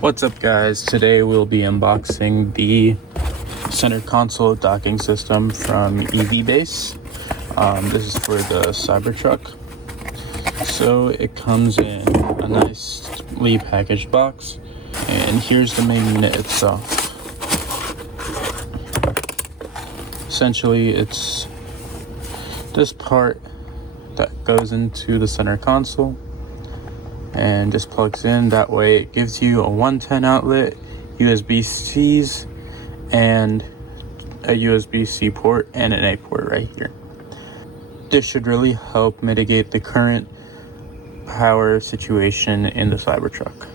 What's up guys, today we'll be unboxing the center console docking system from EVBASE. This is for the Cybertruck. So it comes in a nicely packaged box, and here's the main unit itself. Essentially it's this part that goes into the center console and just plugs in. That way it gives you a 110 outlet, USB-Cs, and a USB-C port and an A port right here. This should really help mitigate the current power situation in the Cybertruck.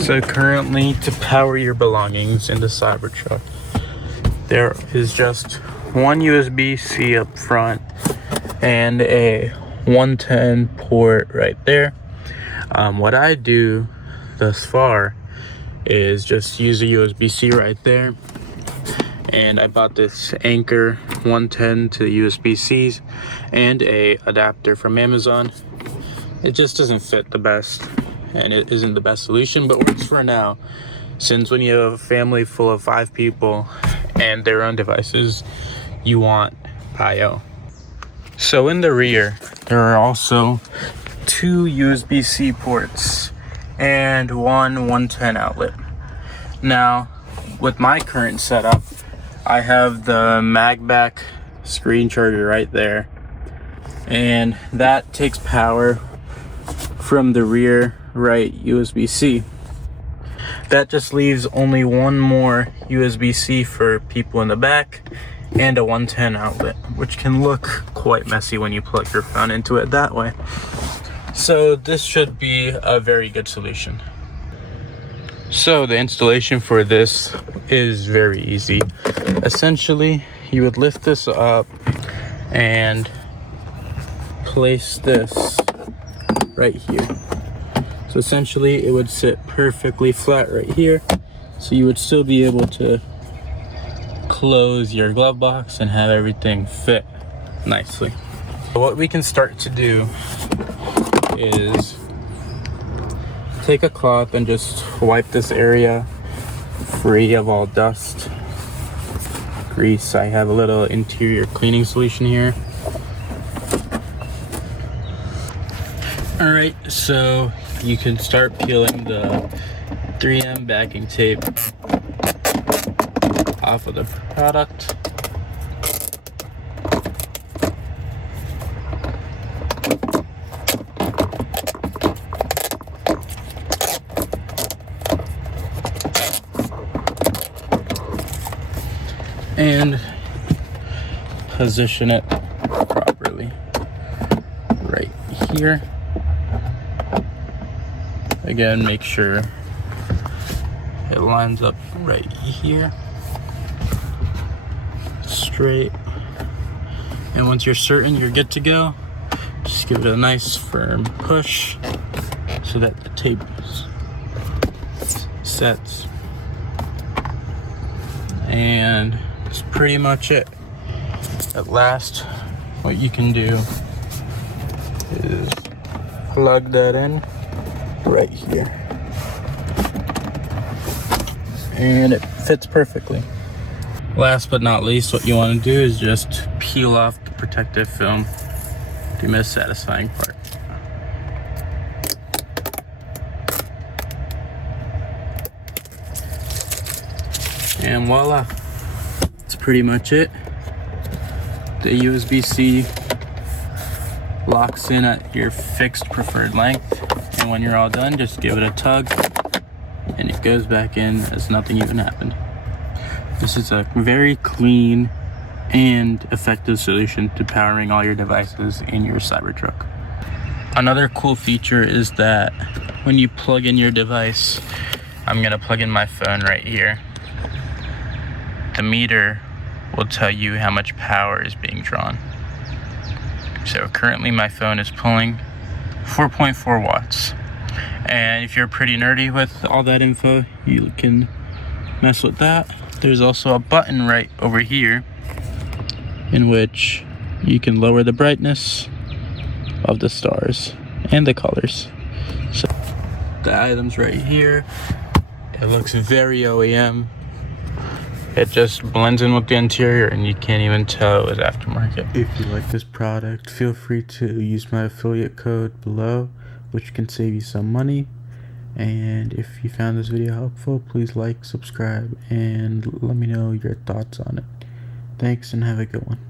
So currently, to power your belongings in the Cybertruck, there is just one USB-C up front and a 110 port right there. What I do thus far is just use a USB-C right there, and I bought this Anchor 110 to the USB-Cs and a adapter from Amazon. It just doesn't fit the best, and it isn't the best solution, but works for now, since when you have a family full of 5 people and their own devices, you want I/O. So in the rear, there are also 2 USB-C ports and one 110 outlet. Now, with my current setup, I have the MagBack screen charger right there, and that takes power from the rear right USB-C. That just leaves only one more USB-C for people in the back and a 110 outlet, which can look quite messy when you plug your phone into it that way. So this should be a very good solution. So the installation for this is very easy. Essentially, you would lift this up and place this right here. So essentially it would sit perfectly flat right here, so you would still be able to close your glove box and have everything fit nicely. What we can start to do is take a cloth and just wipe this area free of all dust, grease. I have a little interior cleaning solution here. Alright, so you can start peeling the 3M backing tape off of the product. And position it properly right here. Again, make sure it lines up right here, straight. And once you're certain you're good to go, just give it a nice firm push so that the tape sets. And that's pretty much it. At last, what you can do is plug that in right here, and it fits perfectly. Last but not least, what you want to do is just peel off the protective film, the most satisfying part. And voila, that's pretty much it. The USB-C locks in at your fixed preferred length, and when you're all done, just give it a tug and it goes back in as nothing even happened. This is a very clean and effective solution to powering all your devices in your Cybertruck. Another cool feature is that when you plug in your device, I'm gonna plug in my phone right here, the meter will tell you how much power is being drawn. So currently my phone is pulling 4.4 watts. And if you're pretty nerdy with all that info, you can mess with that. There's also a button right over here in which you can lower the brightness of the stars and the colors. So the items right here. It looks very OEM. It just blends in with the interior and you can't even tell it was aftermarket. If you like this product, feel free to use my affiliate code below, which can save you some money. And if you found this video helpful, please like, subscribe, and let me know your thoughts on it. Thanks and have a good one.